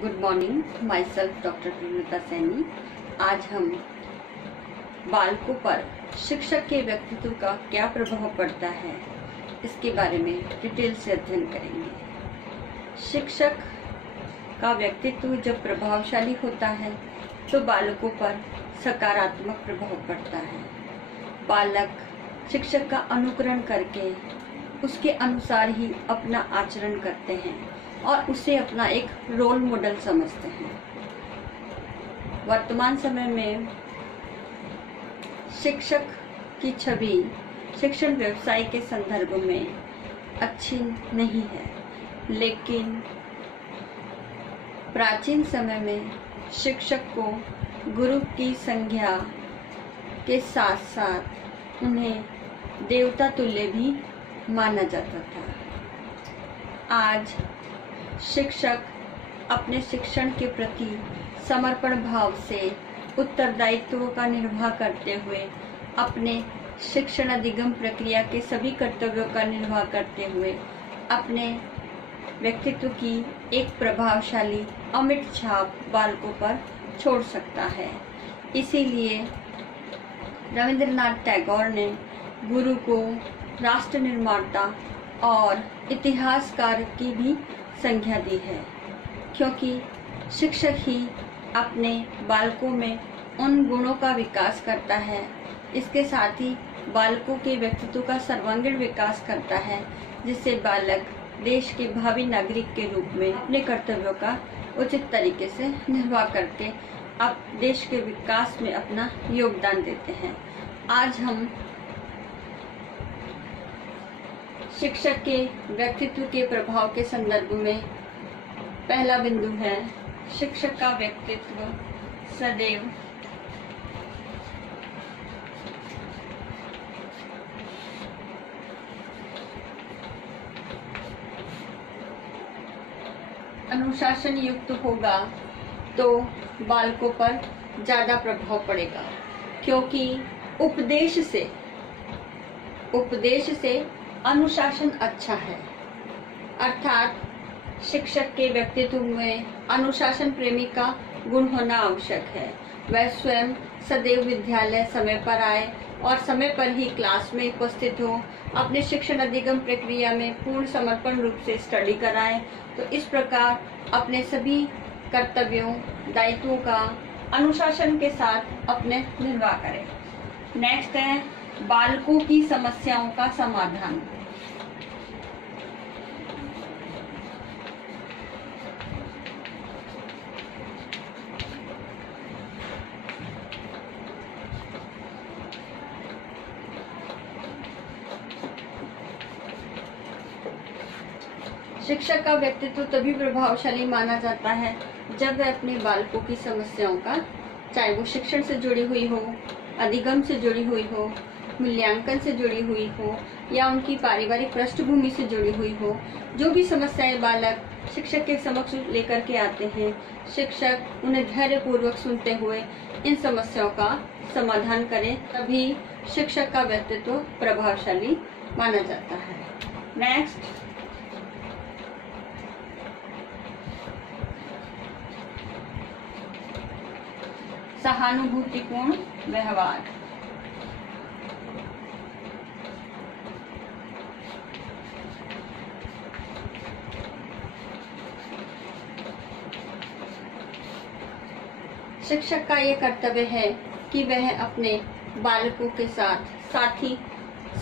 Good morning, myself doctor Praneeta Saini. आज हम बालकों पर शिक्षक के व्यक्तित्व का क्या प्रभाव पड़ता है, इसके बारे में डिटेल से अध्ययन करेंगे। शिक्षक का व्यक्तित्व जब प्रभावशाली होता है तो बालकों पर सकारात्मक प्रभाव पड़ता है। बालक शिक्षक का अनुकरण करके उसके अनुसार ही अपना आचरण करते हैं और उसे अपना एक रोल मॉडल समझते हैं। वर्तमान समय में शिक्षक की छवि शिक्षण व्यवसाय के संदर्भ में अच्छी नहीं है, लेकिन प्राचीन समय में शिक्षक को गुरु की संज्ञा के साथ साथ उन्हें देवता तुल्य भी माना जाता था। आज शिक्षक अपने शिक्षण के प्रति समर्पण भाव से उत्तरदायित्व का निर्वाह करते हुए अपने शिक्षण अधिगम प्रक्रिया के सभी कर्तव्यों का निर्वाह करते हुए अपने व्यक्तित्व की एक प्रभावशाली अमिट छाप बालकों पर छोड़ सकता है। इसीलिए रविंद्रनाथ टैगोर ने गुरु को राष्ट्र निर्माता और इतिहासकार की भी संज्ञा दी है, क्योंकि शिक्षक ही अपने बालकों में उन गुणों का विकास करता है, इसके साथ ही बालकों के व्यक्तित्व का सर्वांगीण विकास करता है, जिससे बालक देश के भावी नागरिक के रूप में अपने कर्तव्यों का उचित तरीके से निर्वाह करके अब देश के विकास में अपना योगदान देते हैं। आज हम शिक्षक के व्यक्तित्व के प्रभाव के संदर्भ में पहला बिंदु है, शिक्षक का व्यक्तित्व सदैव अनुशासन युक्त होगा तो बालकों पर ज्यादा प्रभाव पड़ेगा, क्योंकि उपदेश से अनुशासन अच्छा है। अर्थात शिक्षक के व्यक्तित्व में अनुशासन प्रेमी का गुण होना आवश्यक है। वह स्वयं सदैव विद्यालय समय पर आए और समय पर ही क्लास में उपस्थित हो, अपने शिक्षण अधिगम प्रक्रिया में पूर्ण समर्पण रूप से स्टडी कराए, तो इस प्रकार अपने सभी कर्तव्यों दायित्वों का अनुशासन के साथ अपने निर्वाह करें। नेक्स्ट है बालकों की समस्याओं का समाधान। शिक्षक का व्यक्तित्व तभी प्रभावशाली माना जाता है जब वह अपने बालकों की समस्याओं का, चाहे वो शिक्षण से जुड़ी हुई हो, अधिगम से जुड़ी हुई हो, मूल्यांकन से जुड़ी हुई हो या उनकी पारिवारिक पृष्ठभूमि से जुड़ी हुई हो, जो भी समस्याएं बालक शिक्षक के समक्ष लेकर के आते हैं, शिक्षक उन्हें धैर्यपूर्वक सुनते हुए इन समस्याओं का समाधान करें, तभी शिक्षक का व्यक्तित्व प्रभावशाली माना जाता है। नेक्स्ट, सहानुभूतिपूर्ण व्यवहार। शिक्षक का ये कर्तव्य है कि वह अपने बालकों के साथ, साथी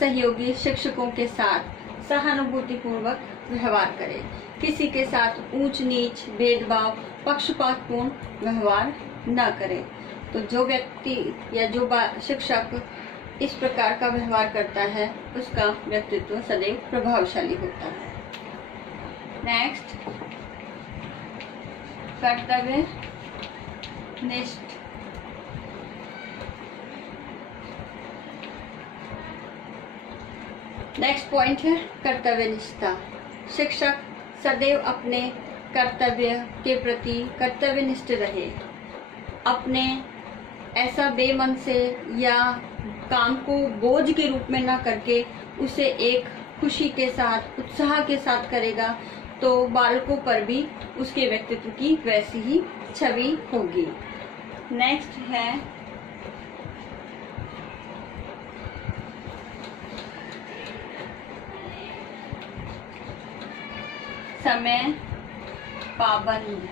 सहयोगी शिक्षकों के साथ सहानुभूतिपूर्वक व्यवहार करे। किसी के साथ ऊंच नीच, भेदभाव, पक्षपातपूर्ण व्यवहार न करे। तो जो व्यक्ति या जो शिक्षक इस प्रकार का व्यवहार करता है, उसका व्यक्तित्व सदैव प्रभावशाली होता है। नेक्स्ट, कर्तव्य निष्ठ। नेक्स्ट पॉइंट है कर्तव्य निष्ठा। शिक्षक सदैव अपने कर्तव्य के प्रति कर्तव्यनिष्ठ रहे, अपने ऐसा बेमन से या काम को बोझ के रूप में ना करके उसे एक खुशी के साथ, उत्साह के साथ करेगा, तो बालकों पर भी उसके व्यक्तित्व की वैसी ही छवि होगी। नेक्स्ट है समय पाबंद।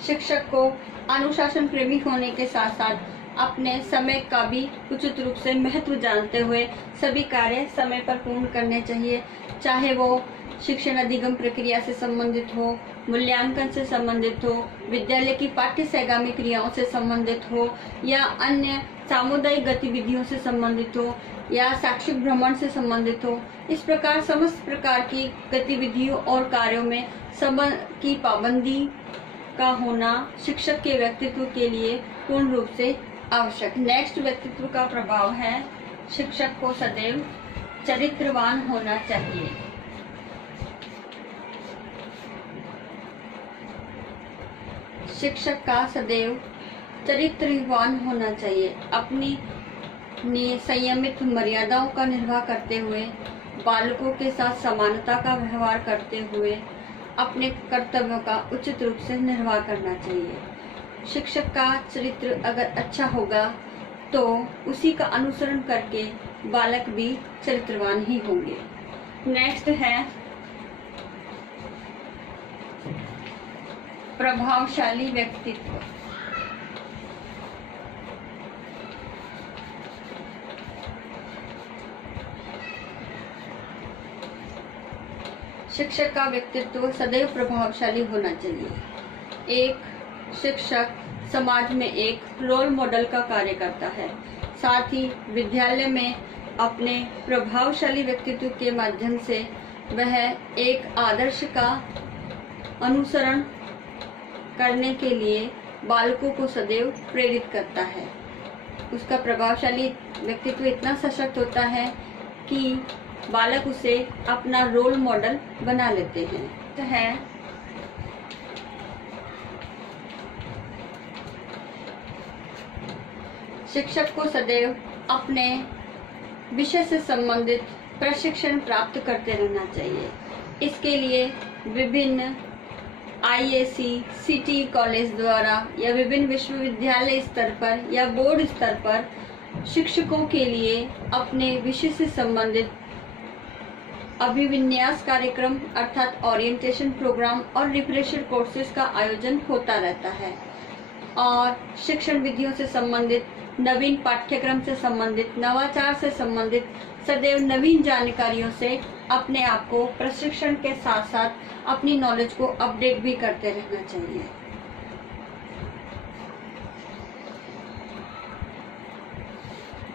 शिक्षक को अनुशासन प्रेमी होने के साथ साथ अपने समय का भी उचित रूप से महत्व जानते हुए सभी कार्य समय पर पूर्ण करने चाहिए, चाहे वो शिक्षण अधिगम प्रक्रिया से संबंधित हो, मूल्यांकन से संबंधित हो, विद्यालय की पाठ्य सहगामी क्रियाओं से संबंधित हो, या अन्य सामुदायिक गतिविधियों से संबंधित हो, या शैक्षिक भ्रमण से संबंधित हो। इस प्रकार समस्त प्रकार की गतिविधियों और कार्यों में समय की पाबंदी का होना शिक्षक के व्यक्तित्व के लिए पूर्ण रूप से आवश्यक। नेक्स्ट व्यक्तित्व का प्रभाव है शिक्षक को सदैव चरित्रवान होना चाहिए। शिक्षक का सदैव चरित्रवान होना चाहिए। अपनी संयमित मर्यादाओं का निर्वाह करते हुए, बालकों के साथ समानता का व्यवहार करते हुए अपने कर्तव्यों का उचित रूप से निर्वाह करना चाहिए। शिक्षक का चरित्र अगर अच्छा होगा तो उसी का अनुसरण करके बालक भी चरित्रवान ही होंगे। नेक्स्ट है प्रभावशाली व्यक्तित्व। शिक्षक का व्यक्तित्व सदैव प्रभावशाली होना चाहिए। एक शिक्षक समाज में एक रोल मॉडल का कार्य करता है, साथ ही विद्यालय में अपने प्रभावशाली व्यक्तित्व के माध्यम से वह एक आदर्श का अनुसरण करने के लिए बालकों को सदैव प्रेरित करता है। उसका प्रभावशाली व्यक्तित्व इतना सशक्त होता है कि बालक उसे अपना रोल मॉडल बना लेते हैं। तो है शिक्षक को सदैव अपने विषय से संबंधित प्रशिक्षण प्राप्त करते रहना चाहिए। इसके लिए विभिन्न IAC, CT कॉलेज द्वारा या विभिन्न विश्वविद्यालय स्तर पर या बोर्ड स्तर पर शिक्षकों के लिए अपने विषय से संबंधित अभिविन्यास कार्यक्रम अर्थात ओरिएंटेशन प्रोग्राम और रिफ्रेशर कोर्सेज का आयोजन होता रहता है, और शिक्षण विधियों से संबंधित, नवीन पाठ्यक्रम से संबंधित, नवाचार से संबंधित सदैव नवीन जानकारियों से अपने आप को प्रशिक्षण के साथ साथ अपनी नॉलेज को अपडेट भी करते रहना चाहिए।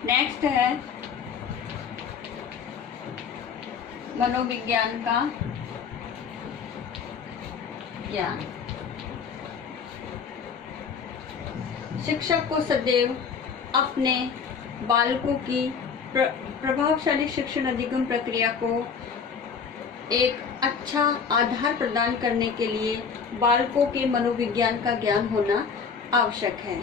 नेक्स्ट है मनोविज्ञान का ज्ञान। शिक्षक को सदैव अपने बालकों की प्रभावशाली शिक्षण अधिगम प्रक्रिया को एक अच्छा आधार प्रदान करने के लिए बालकों के मनोविज्ञान का ज्ञान होना आवश्यक है,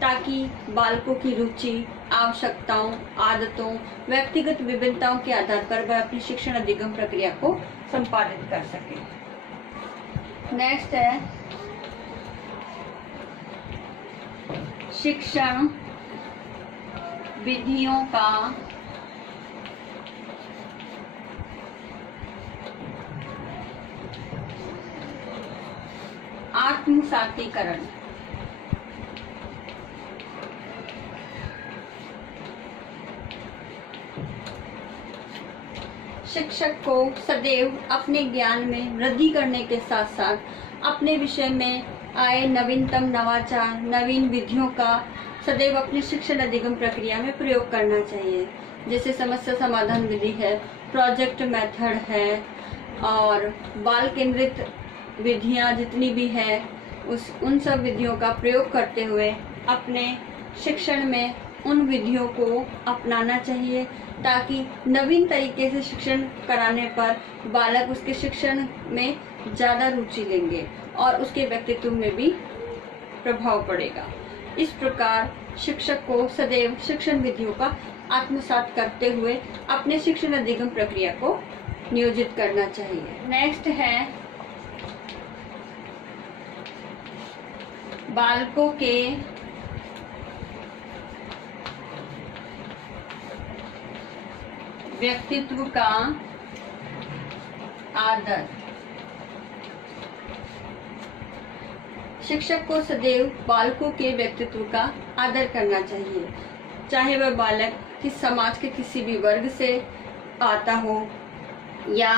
ताकि बालकों की रुचि, आवश्यकताओं, आदतों, व्यक्तिगत विभिन्नताओं के आधार पर वह अपनी शिक्षण अधिगम प्रक्रिया को संपादित कर सके। नेक्स्ट है शिक्षण विधियों का आत्मसातीकरण। शिक्षक को सदैव अपने ज्ञान में वृद्धि करने के साथ साथ अपने विषय में आए नवीनतम नवाचार, नवीन विधियों का सदैव अपनी शिक्षण अधिगम प्रक्रिया में प्रयोग करना चाहिए। जैसे समस्या समाधान विधि है, प्रोजेक्ट मेथड है, और बाल केंद्रित विधियां जितनी भी है उन सब विधियों का प्रयोग करते हुए अपने शिक्षण में उन विधियों को अपनाना चाहिए, ताकि नवीन तरीके से शिक्षण कराने पर बालक उसके शिक्षण में ज़्यादा रुचि लेंगे और उसके व्यक्तित्व में भी प्रभाव पड़ेगा। इस प्रकार शिक्षक को सदैव शिक्षण विधियों का आत्मसात करते हुए अपने शिक्षण अधिगम प्रक्रिया को नियोजित करना चाहिए। नेक्स्ट है बालकों के व्यक्तित्व का आदर। शिक्षक को सदैव बालकों के व्यक्तित्व का आदर करना चाहिए, चाहे वह बालक किस समाज के किसी भी वर्ग से आता हो या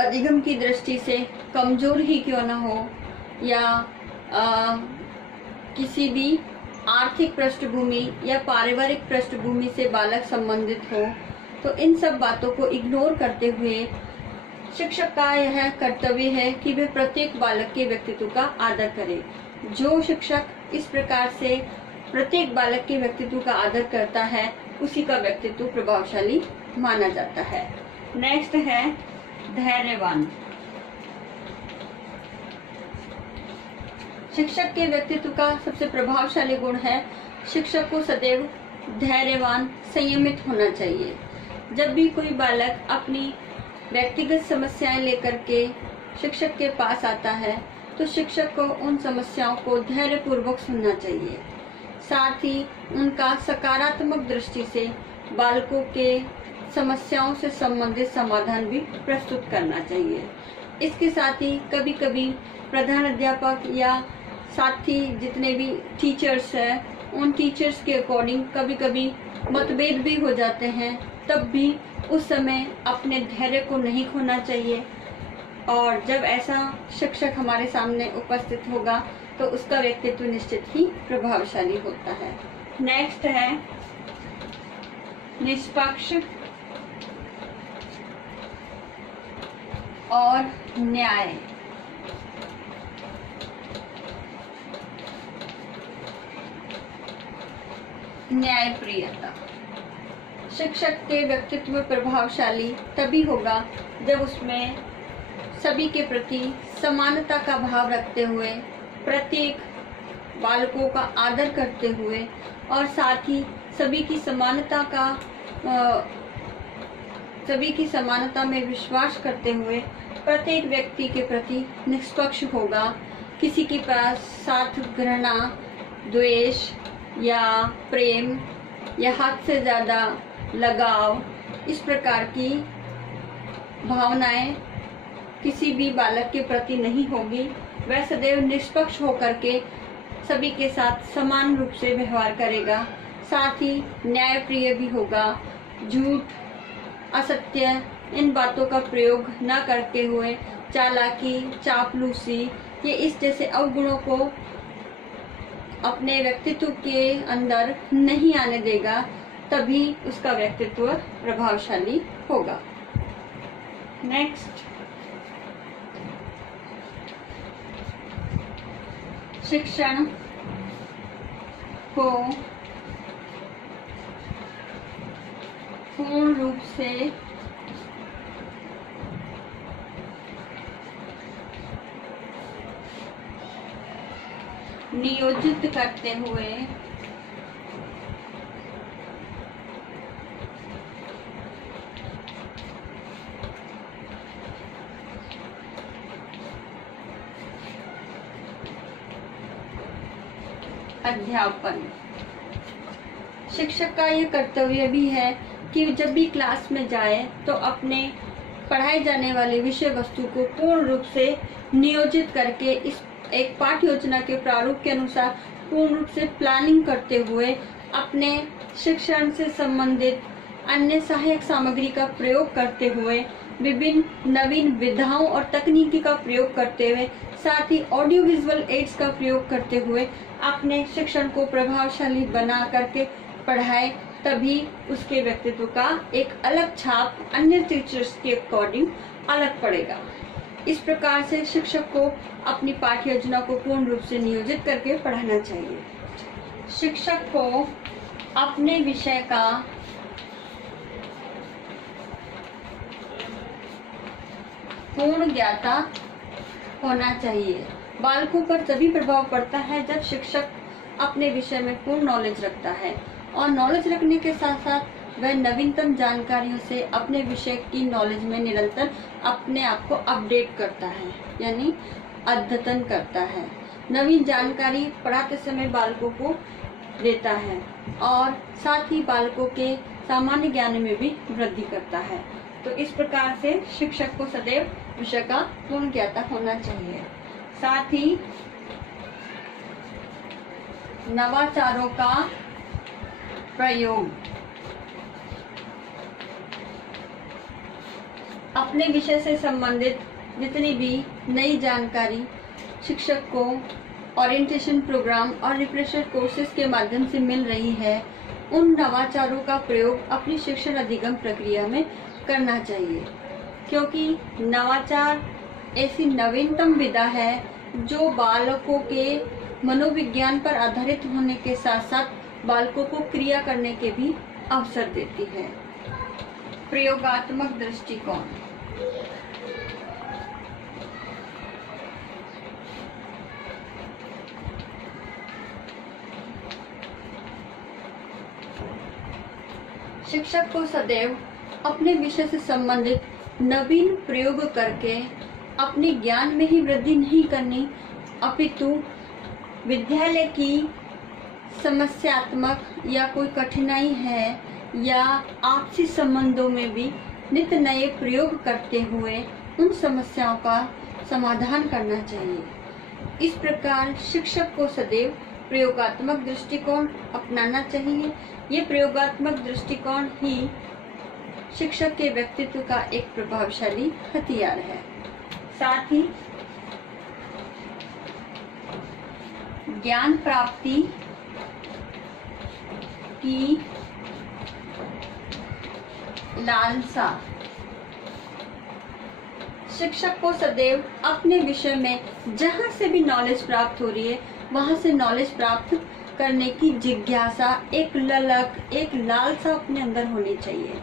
अधिगम की दृष्टि से कमजोर ही क्यों न हो या किसी भी आर्थिक पृष्ठभूमि या पारिवारिक पृष्ठभूमि से बालक संबंधित हो। तो इन सब बातों को इग्नोर करते हुए शिक्षक का यह कर्तव्य है कि वे प्रत्येक बालक के व्यक्तित्व का आदर करे। जो शिक्षक इस प्रकार से प्रत्येक बालक के व्यक्तित्व का आदर करता है उसी का व्यक्तित्व प्रभावशाली माना जाता है। नेक्स्ट है धैर्यवान। शिक्षक के व्यक्तित्व का सबसे प्रभावशाली गुण है शिक्षक को सदैव धैर्यवान संयमित होना चाहिए। जब भी कोई बालक अपनी व्यक्तिगत समस्याएं लेकर के शिक्षक के पास आता है तो शिक्षक को उन समस्याओं को धैर्यपूर्वक सुनना चाहिए, साथ ही उनका सकारात्मक दृष्टि से बालकों के समस्याओं से संबंधित समाधान भी प्रस्तुत करना चाहिए। इसके साथ ही कभी कभी प्रधान अध्यापक या साथी जितने भी टीचर्स हैं उन टीचर्स के अकॉर्डिंग कभी कभी मतभेद भी हो जाते हैं, तब भी उस समय अपने धैर्य को नहीं खोना चाहिए। और जब ऐसा शिक्षक हमारे सामने उपस्थित होगा तो उसका व्यक्तित्व निश्चित ही प्रभावशाली होता है। नेक्स्ट है निष्पक्ष और न्याय। न्यायप्रियता। शिक्षक के व्यक्तित्व प्रभावशाली तभी होगा जब उसमें सभी के प्रति समानता का भाव रखते हुए, प्रत्येक बालकों का आदर करते हुए और साथ ही सभी की समानता में विश्वास करते हुए प्रत्येक व्यक्ति के प्रति निष्पक्ष होगा। किसी के पास साथ घृणा, द्वेष या प्रेम या हद से ज्यादा लगाव, इस प्रकार की भावनाएं किसी भी बालक के प्रति नहीं होगी। वह सदैव निष्पक्ष होकर के सभी के साथ समान रूप से व्यवहार करेगा, साथ ही न्यायप्रिय भी होगा। झूठ, असत्य इन बातों का प्रयोग न करते हुए चालाकी, चापलूसी ये इस जैसे अवगुणों को अपने व्यक्तित्व के अंदर नहीं आने देगा, तभी उसका व्यक्तित्व प्रभावशाली होगा। नेक्स्ट, शिक्षण को पूर्ण रूप से नियोजित करते हुए अध्यापन। शिक्षक का ये कर्तव्य भी है कि जब भी क्लास में जाए तो अपने पढ़ाई जाने वाले विषय वस्तु को पूर्ण रूप से नियोजित करके इस एक पाठ योजना के प्रारूप के अनुसार पूर्ण रूप से प्लानिंग करते हुए अपने शिक्षण से संबंधित अन्य सहायक सामग्री का प्रयोग करते हुए, विभिन्न नवीन विधाओं और तकनीकी का प्रयोग करते हुए, साथ ही ऑडियो विजुअल एड्स का प्रयोग करते हुए अपने शिक्षण को प्रभावशाली बना करके पढ़ाए, तभी उसके व्यक्तित्व का एक अलग छाप अन्य टीचर्स के अकॉर्डिंग अलग पड़ेगा। इस प्रकार से शिक्षक को अपनी पाठ्य योजना को पूर्ण रूप से नियोजित करके पढ़ाना चाहिए। शिक्षक को अपने विषय का पूर्ण ज्ञाता होना चाहिए। बालकों पर तभी प्रभाव पड़ता है जब शिक्षक अपने विषय में पूर्ण नॉलेज रखता है और नॉलेज रखने के साथ साथ वह नवीनतम जानकारियों से अपने विषय की नॉलेज में निरंतर अपने आप को अपडेट करता है, यानी अद्यतन करता है। नवीन जानकारी पढ़ाते समय बालकों को देता है और साथ ही बालकों के सामान्य ज्ञान में भी वृद्धि करता है। तो इस प्रकार से शिक्षक को सदैव विषय का पूर्ण ज्ञाता होना चाहिए। साथ ही नवाचारों का प्रयोग, अपने विषय से संबंधित जितनी भी नई जानकारी शिक्षक को ओरिएंटेशन प्रोग्राम और रिफ्रेशर कोर्सेज के माध्यम से मिल रही है, उन नवाचारों का प्रयोग अपनी शिक्षण अधिगम प्रक्रिया में करना चाहिए, क्योंकि नवाचार ऐसी नवीनतम विधा है जो बालकों के मनोविज्ञान पर आधारित होने के साथ साथ बालकों को क्रिया करने के भी अवसर देती है। प्रयोगात्मक दृष्टिकोण, शिक्षक को सदैव अपने विषय से संबंधित नवीन प्रयोग करके अपने ज्ञान में ही वृद्धि नहीं करनी, अपितु विद्यालय की समस्यात्मक या कोई कठिनाई है या आपसी संबंधों में भी नित्य नए प्रयोग करते हुए उन समस्याओं का समाधान करना चाहिए। इस प्रकार शिक्षक को सदैव प्रयोगात्मक दृष्टिकोण अपनाना चाहिए। ये प्रयोगात्मक दृष्टिकोण ही शिक्षक के व्यक्तित्व का एक प्रभावशाली हथियार है। साथ ही ज्ञान प्राप्ति की लालसा, शिक्षक को सदैव अपने विषय में जहाँ से भी नॉलेज प्राप्त हो रही है वहाँ से नॉलेज प्राप्त करने की जिज्ञासा, एक ललक, एक लालसा अपने अंदर होनी चाहिए।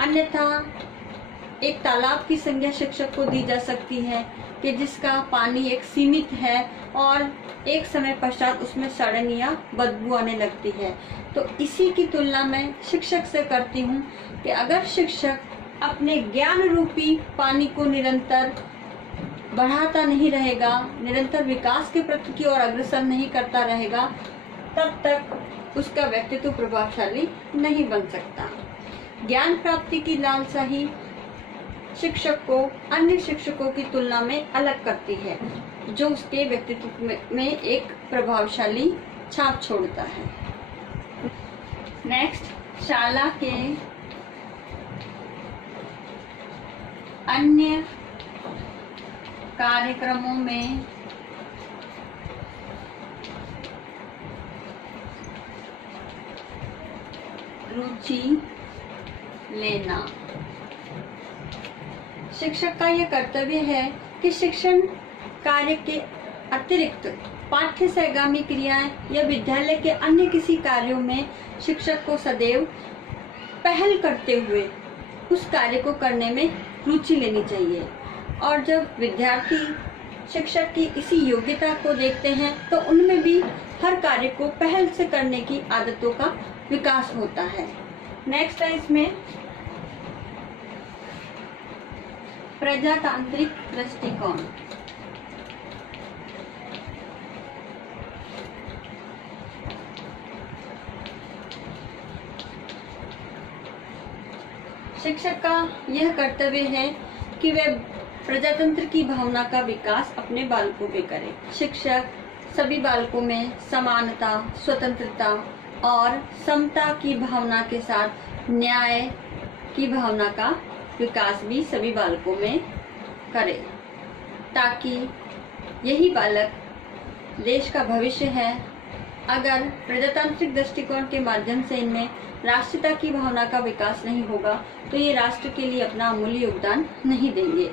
अन्यथा एक तालाब की संज्ञा शिक्षक को दी जा सकती है कि जिसका पानी एक सीमित है और एक समय पश्चात उसमें सड़न या बदबू आने लगती है। तो इसी की तुलना मैं शिक्षक से करती हूँ कि अगर शिक्षक अपने ज्ञान रूपी पानी को निरंतर बढ़ाता नहीं रहेगा, निरंतर विकास के प्रति की ओर अग्रसर नहीं करता रहेगा, तब तक उसका व्यक्तित्व प्रभावशाली नहीं बन सकता। ज्ञान प्राप्ति की लालसा ही शिक्षक को अन्य शिक्षकों की तुलना में अलग करती है, जो उसके व्यक्तित्व में एक प्रभावशाली छाप छोड़ता है। नेक्स्ट, शाला के अन्य कार्यक्रमों में रुचि लेना। शिक्षक का यह कर्तव्य है कि शिक्षण कार्य के अतिरिक्त पाठ्य सहगामी क्रियाएं या विद्यालय के अन्य किसी कार्यों में शिक्षक को सदैव पहल करते हुए उस कार्य को करने में रुचि लेनी चाहिए। और जब विद्यार्थी शिक्षक की इसी योग्यता को देखते हैं तो उनमें भी हर कार्य को पहल से करने की आदतों का विकास होता है। नेक्स्ट है इसमें प्रजातांत्रिक दृष्टिकोण। शिक्षक का यह कर्तव्य है कि वह प्रजातंत्र की भावना का विकास अपने बालकों में करे। शिक्षक सभी बालकों में समानता, स्वतंत्रता और समता की भावना के साथ न्याय की भावना का विकास भी सभी बालकों में करे, ताकि यही बालक देश का भविष्य है। अगर प्रजातांत्रिक दृष्टिकोण के माध्यम से इनमें राष्ट्रीयता की भावना का विकास नहीं होगा तो ये राष्ट्र के लिए अपना अमूल्य योगदान नहीं देंगे।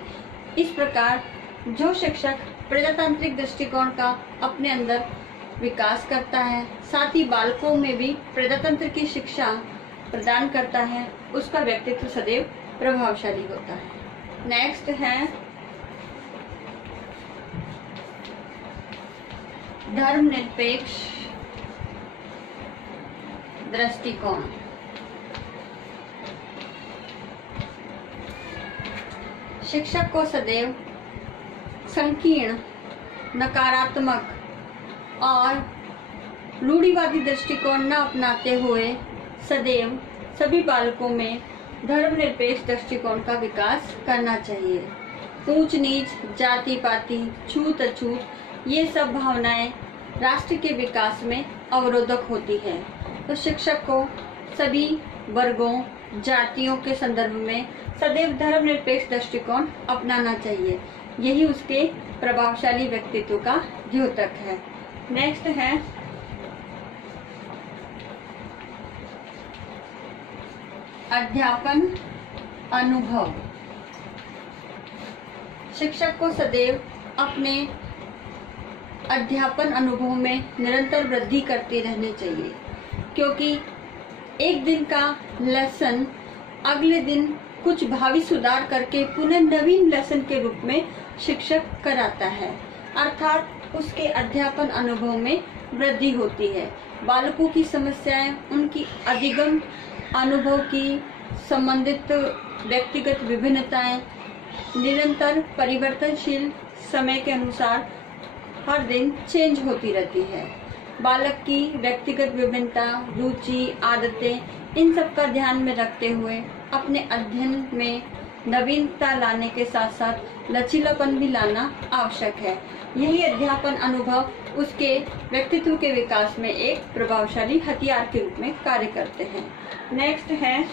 इस प्रकार जो शिक्षक प्रजातांत्रिक दृष्टिकोण का अपने अंदर विकास करता है, साथ ही बालकों में भी प्रजातंत्र की शिक्षा प्रदान करता है, उसका व्यक्तित्व सदैव प्रभावशाली होता है। नेक्स्ट है धर्मनिरपेक्ष दृष्टिकोण। शिक्षक को सदैव संकीर्ण, नकारात्मक और रूढ़िवादी दृष्टिकोण न अपनाते हुए सदैव सभी बालकों में धर्मनिरपेक्ष दृष्टिकोण का विकास करना चाहिए। ऊंच नीच, जाति पाति, छूत अछूत ये सब भावनाएं राष्ट्र के विकास में अवरोधक होती है। तो शिक्षक को सभी वर्गों, जातियों के संदर्भ में सदैव धर्मनिरपेक्ष दृष्टिकोण अपनाना चाहिए। यही उसके प्रभावशाली व्यक्तित्व का द्योतक है। नेक्स्ट है अध्यापन अनुभव। शिक्षक को सदैव अपने अध्यापन अनुभव में निरंतर वृद्धि करते रहनी चाहिए, क्योंकि एक दिन का लेसन अगले दिन कुछ भावी सुधार करके पुनः नवीन लेसन के रूप में शिक्षक कराता है, अर्थात उसके अध्यापन अनुभव में वृद्धि होती है। बालकों की समस्याएं उनकी अधिगम अनुभव की संबंधित व्यक्तिगत विभिन्नताएं निरंतर परिवर्तनशील समय के अनुसार हर दिन चेंज होती रहती है। बालक की व्यक्तिगत विभिन्नता, रुचि, आदतें इन सब का ध्यान में रखते हुए अपने अध्ययन में नवीनता लाने के साथ साथ लचीलापन भी लाना आवश्यक है। यही अध्यापन अनुभव उसके व्यक्तित्व के विकास में एक प्रभावशाली हथियार के रूप में कार्य करते हैं। नेक्स्ट है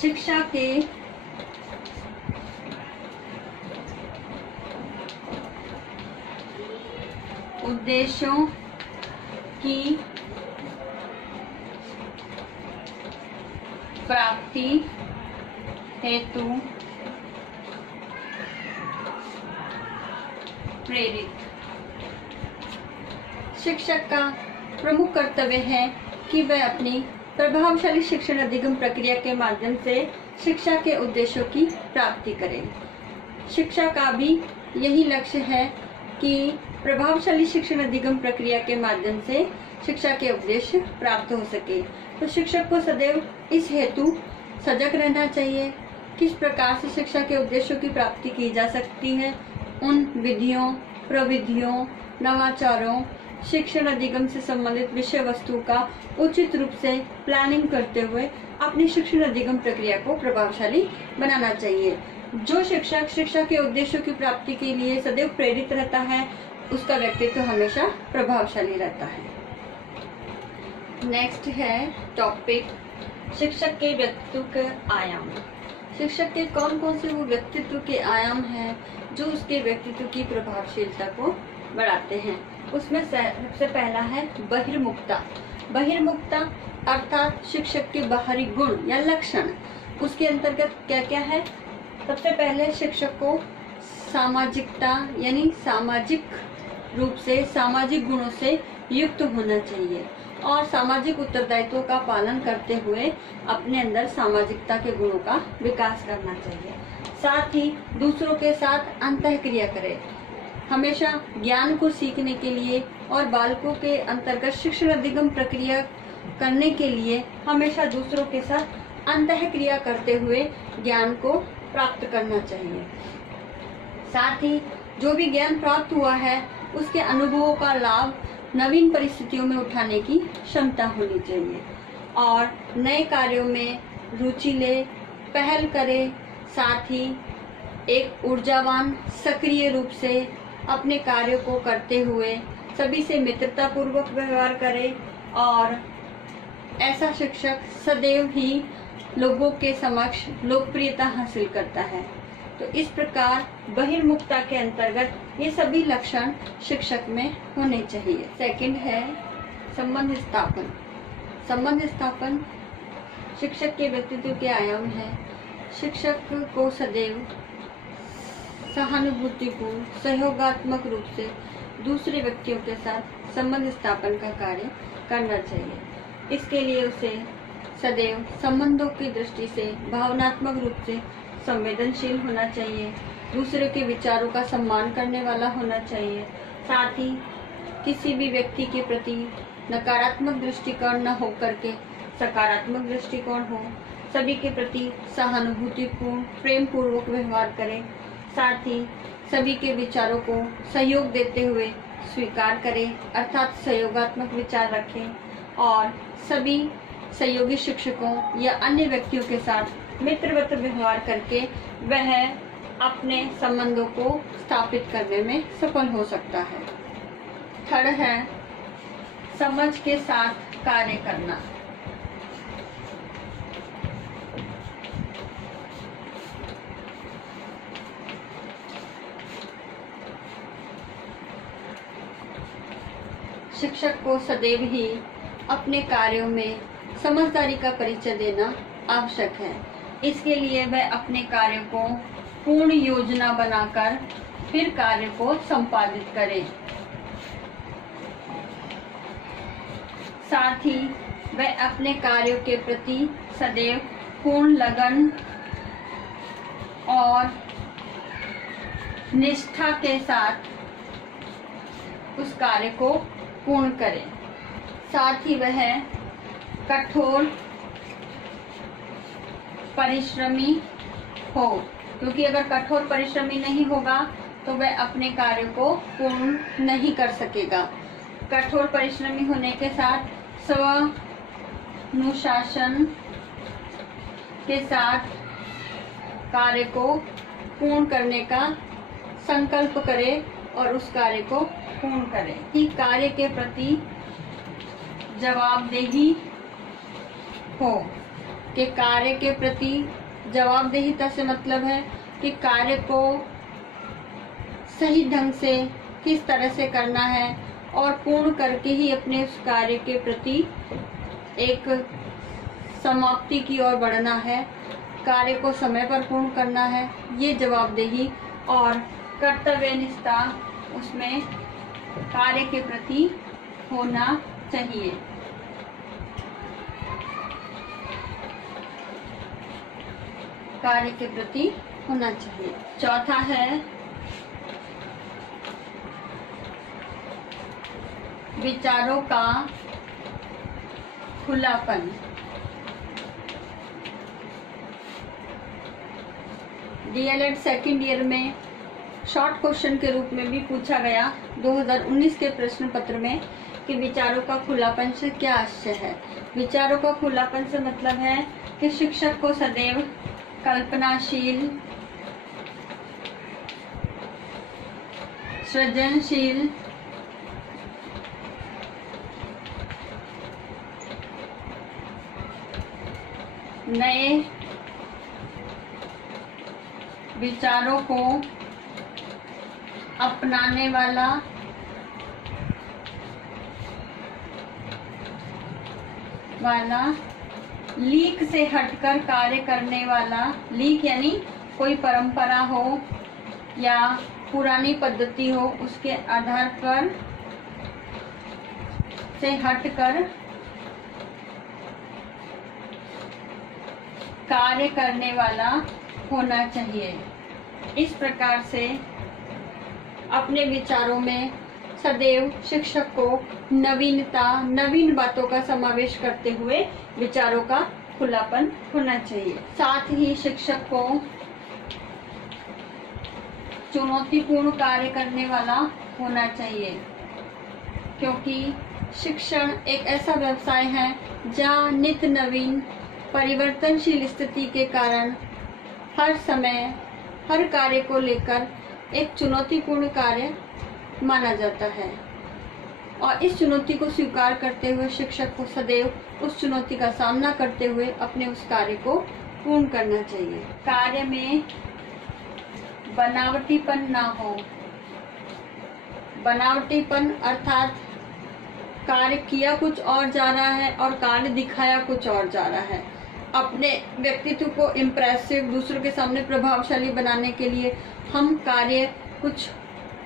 शिक्षा के उद्देश्यों की प्राप्ति हेतु प्रेरित। शिक्षक का प्रमुख कर्तव्य है कि वह अपनी प्रभावशाली शिक्षण अधिगम प्रक्रिया के माध्यम से शिक्षा के उद्देश्यों की प्राप्ति करे। शिक्षा का भी यही लक्ष्य है कि प्रभावशाली शिक्षण अधिगम प्रक्रिया के माध्यम से शिक्षा के उद्देश्य प्राप्त हो सके। तो शिक्षक को सदैव इस हेतु सजग रहना चाहिए। किस प्रकार से शिक्षा के उद्देश्यों की प्राप्ति की जा सकती है, उन विधियों, प्रविधियों, नवाचारों, शिक्षण अधिगम से संबंधित विषय वस्तु का उचित रूप से प्लानिंग करते हुए अपनी शिक्षण अधिगम प्रक्रिया को प्रभावशाली बनाना चाहिए। जो शिक्षक शिक्षा के उद्देश्यों की प्राप्ति के लिए सदैव प्रेरित रहता है, उसका व्यक्तित्व हमेशा प्रभावशाली रहता है। नेक्स्ट है टॉपिक शिक्षक के व्यक्तित्व के आयाम। शिक्षक के कौन कौन से वो व्यक्तित्व के आयाम हैं जो उसके व्यक्तित्व की प्रभावशीलता को बढ़ाते हैं। उसमें सबसे पहला है बहिर्मुखता। बहिर्मुखता अर्थात शिक्षक के बाहरी गुण या लक्षण। उसके अंतर्गत क्या क्या है? सबसे पहले शिक्षक को सामाजिकता यानी सामाजिक रूप से सामाजिक गुणों से युक्त होना चाहिए और सामाजिक उत्तरदायित्वों का पालन करते हुए अपने अंदर सामाजिकता के गुणों का विकास करना चाहिए। साथ ही दूसरों के साथ अंतःक्रिया करे। हमेशा ज्ञान को सीखने के लिए और बालकों के अंतर्गत शिक्षण अधिगम प्रक्रिया करने के लिए हमेशा दूसरों के साथ अंतःक्रिया करते हुए ज्ञान को प्राप्त करना चाहिए। साथ ही जो भी ज्ञान प्राप्त हुआ है उसके अनुभवों का लाभ नवीन परिस्थितियों में उठाने की क्षमता होनी चाहिए और नए कार्यों में रुचि ले, पहल करे। साथ ही एक ऊर्जावान सक्रिय रूप से अपने कार्यों को करते हुए सभी से मित्रतापूर्वक व्यवहार करे और ऐसा शिक्षक सदैव ही लोगों के समक्ष लोकप्रियता हासिल करता है। तो इस प्रकार बहिर्मुखता के अंतर्गत ये सभी लक्षण शिक्षक में होने चाहिए। सेकंड है संबंध स्थापन। संबंध स्थापन शिक्षक के व्यक्तित्व के आयाम है। शिक्षक को सदैव सहानुभूतिपूर्ण सहयोगात्मक रूप से दूसरे व्यक्तियों के साथ संबंध स्थापन का कार्य करना चाहिए। इसके लिए उसे सदैव संबंधों की दृष्टि से भावनात्मक रूप से संवेदनशील होना चाहिए, दूसरे के विचारों का सम्मान करने वाला होना चाहिए। साथ ही किसी भी व्यक्ति के प्रति नकारात्मक दृष्टिकोण न हो करके सकारात्मक दृष्टिकोण हो। सभी के प्रति सहानुभूतिपूर्ण प्रेम पूर्वक व्यवहार करें। साथ ही सभी के विचारों को सहयोग देते हुए स्वीकार करें, अर्थात सहयोगात्मक विचार रखें। और सभी सहयोगी शिक्षकों या अन्य व्यक्तियों के साथ मित्रवत व्यवहार करके वह अपने संबंधों को स्थापित करने में सफल हो सकता है। थर्ड है समझ के साथ कार्य करना। शिक्षक को सदैव ही अपने कार्यों में समझदारी का परिचय देना आवश्यक है। इसके लिए वह अपने कार्य को पूर्ण योजना बनाकर फिर कार्य को संपादित करे। साथ ही वह अपने कार्यों के प्रति सदैव पूर्ण लगन और निष्ठा के साथ उस कार्य को पूर्ण करे। साथ ही वह कठोर परिश्रमी हो, क्योंकि अगर कठोर परिश्रमी नहीं होगा तो वह अपने कार्य को पूर्ण नहीं कर सकेगा। कठोर परिश्रमी होने के साथ स्व अनुशासन के साथ कार्य को पूर्ण करने का संकल्प करे और उस कार्य को पूर्ण करे। कि कार्य के प्रति जवाबदेही हो, कि कार्य के प्रति जवाबदेहिता से मतलब है कि कार्य को सही ढंग से किस तरह से करना है और पूर्ण करके ही अपने उस कार्य के प्रति एक समाप्ति की ओर बढ़ना है। कार्य को समय पर पूर्ण करना है, ये जवाबदेही और कर्तव्यनिष्ठा उसमें कार्य के प्रति होना चाहिए। कार्य के प्रति होना चाहिए। चौथा है विचारों का खुलापन। डीएलएड सेकंड ईयर में शॉर्ट क्वेश्चन के रूप में भी पूछा गया 2019 के प्रश्न पत्र में कि विचारों का खुलापन से क्या आशय है। विचारों का खुलापन से मतलब है कि शिक्षक को सदैव कल्पनाशील, सृजनशील, नए विचारों को अपनाने वाला, लीक से हटकर कार्य करने वाला। लीक यानी कोई परंपरा हो या पुरानी पद्धति हो, उसके आधार पर से हटकर कार्य करने वाला होना चाहिए। इस प्रकार से अपने विचारों में सदैव शिक्षक को नवीनता, नवीन बातों का समावेश करते हुए विचारों का खुलापन होना चाहिए। साथ ही शिक्षक को चुनौतीपूर्ण कार्य करने वाला होना चाहिए, क्योंकि शिक्षण एक ऐसा व्यवसाय है जहाँ नित्य नवीन परिवर्तनशील स्थिति के कारण हर समय हर कार्य को लेकर एक चुनौतीपूर्ण कार्य माना जाता है और इस चुनौती को स्वीकार करते हुए शिक्षक को सदैव उस चुनौती का सामना करते हुए अपने उस कार्य को पूर्ण करना चाहिए। कार्य में बनावटीपन ना हो। बनावटीपन अर्थात कार्य किया कुछ और जा रहा है और कार्य दिखाया कुछ और जा रहा है। अपने व्यक्तित्व को इम्प्रेसिव, दूसरों के सामने प्रभावशाली बनाने के लिए हम कार्य कुछ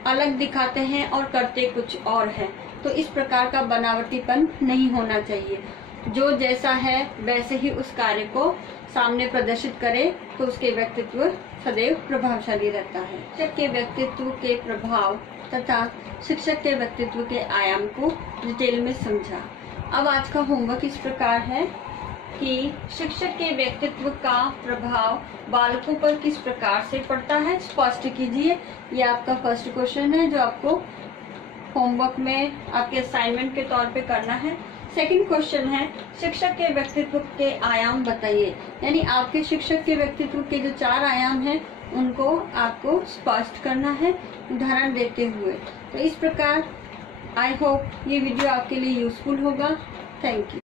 अलग दिखाते हैं और करते कुछ और है, तो इस प्रकार का बनावटीपन नहीं होना चाहिए। जो जैसा है वैसे ही उस कार्य को सामने प्रदर्शित करे तो उसके व्यक्तित्व सदैव प्रभावशाली रहता है। शिक्षक के व्यक्तित्व के प्रभाव तथा शिक्षक के व्यक्तित्व के आयाम को डिटेल में समझा। अब आज का होमवर्क इस प्रकार है कि शिक्षक के व्यक्तित्व का प्रभाव बालकों पर किस प्रकार से पड़ता है, स्पष्ट कीजिए। ये आपका फर्स्ट क्वेश्चन है जो आपको होमवर्क में आपके असाइनमेंट के तौर पे करना है। सेकंड क्वेश्चन है शिक्षक के व्यक्तित्व के आयाम बताइए, यानी आपके शिक्षक के व्यक्तित्व के जो 4 आयाम हैं उनको आपको स्पष्ट करना है उदाहरण देते हुए। तो इस प्रकार आई होप ये वीडियो आपके लिए यूजफुल होगा। Thank you.